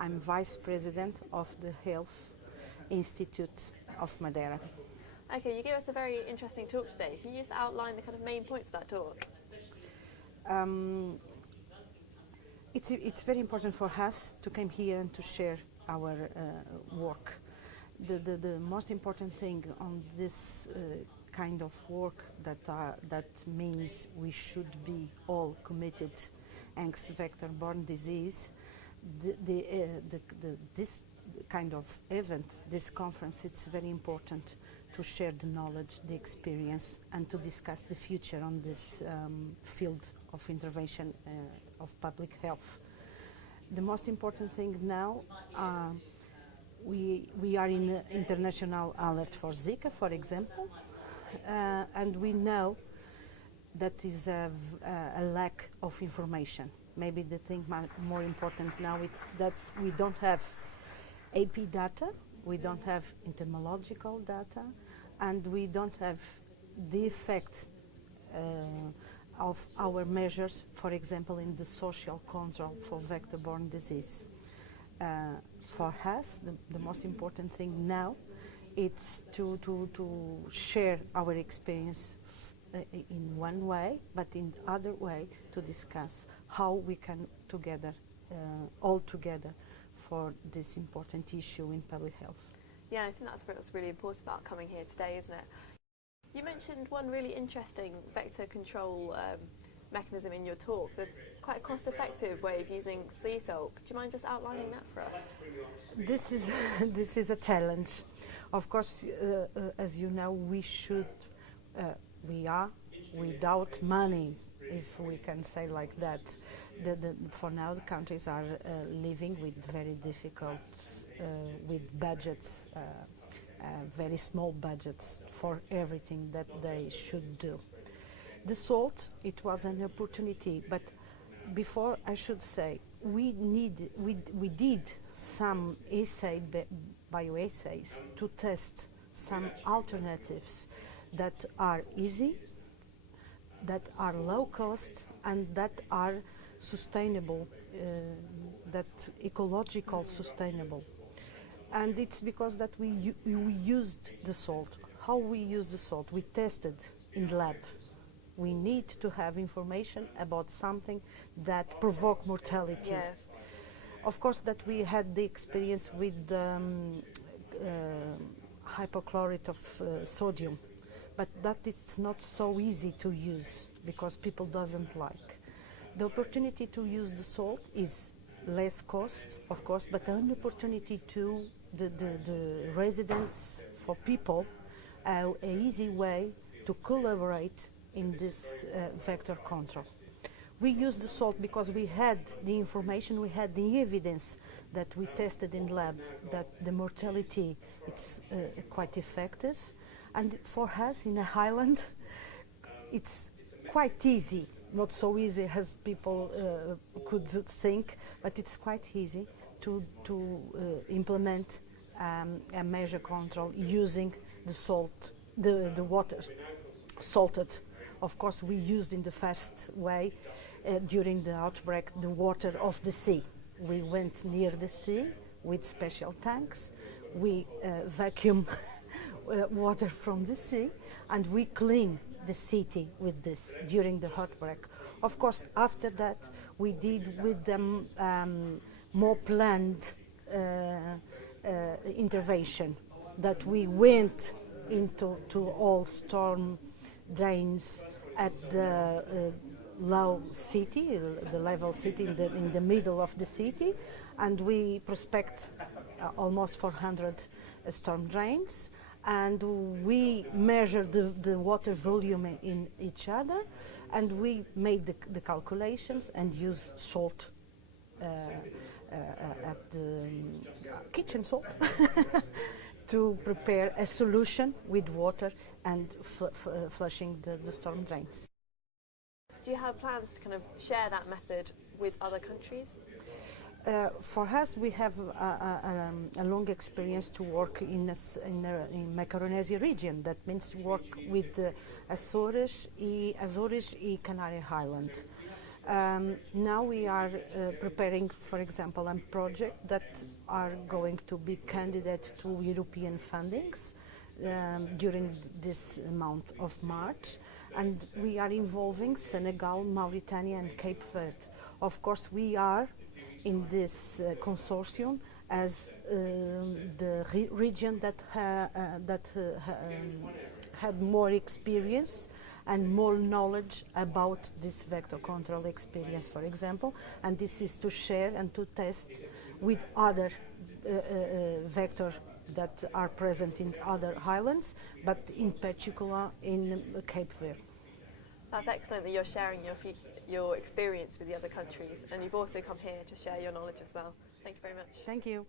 I'm Vice President of the Health Institute of Madeira. Okay, you gave us a very interesting talk today. Can you just outline the kind of main points of that talk? It's very important for us to come here and to share our work. The most important thing on this kind of work that means we should be all committed against vector-borne disease. This kind of event, this conference, it's very important to share the knowledge, the experience, and to discuss the future on this field of intervention of public health. The most important thing now, we are in international alert for Zika, for example, and we know that is a lack of information. Maybe the thing more important now is that we don't have AP data, we don't have entomological data, and we don't have the effect of our measures, for example, in the social control for vector-borne disease. For us, the most important thing now is to share our experience in one way, but in the other way to discuss how we can together, all together, for this important issue in public health. Yeah, I think that's what's really important about coming here today, isn't it? You mentioned one really interesting vector control mechanism in your talk, quite a cost-effective way of using sea salt. Could you mind just outlining that for us? This is a challenge. Of course, as you know, we are without money, if we can say like that. For now, the countries are living with very difficult, with budgets, very small budgets for everything that they should do. The salt, it was an opportunity, but before I should say, we did some bioassays to test some alternatives that are easy, that are low cost, and that are sustainable, that ecological sustainable. And it's because that we used the salt. How we use the salt? We tested in the lab. We need to have information about something that provoke mortality. Yeah. Of course, that we had the experience with hypochlorite of sodium, but that it's not so easy to use because people doesn't like. The opportunity to use the salt is less cost, of course, but an opportunity to the residents, for people, an easy way to collaborate in this vector control. We used the salt because we had the information, we had the evidence that we tested in lab that the mortality it's quite effective, and for us in a highland it's quite easy, not so easy as people could think, but it's quite easy to implement a measure control using the salt, the water salted. Of course, we used in the first way during the outbreak the water of the sea. We went near the sea with special tanks. We vacuum water from the sea, and we clean the city with this during the outbreak. Of course, after that, we did with them more planned intervention, that we went into all storm drains at the low city, the level city in the middle of the city, and we prospect almost 400 storm drains, and we measure the water volume in each other, and we made the calculations and use salt at the kitchen salt to prepare a solution with water and flushing the storm drains. Do you have plans to kind of share that method with other countries? For us, we have a long experience to work in Micronesia region. That means work with Azores and Canary Island. Now we are preparing, for example, a project that are going to be candidate to European fundings during this month of March, and we are involving Senegal, Mauritania and Cape Verde. Of course, we are in this consortium as the region that had more experience and more knowledge about this vector control experience, for example, and this is to share and to test with other vector that are present in other islands, but in particular in Cape Verde. That's excellent that you're sharing your experience with the other countries, and you've also come here to share your knowledge as well. Thank you very much. Thank you.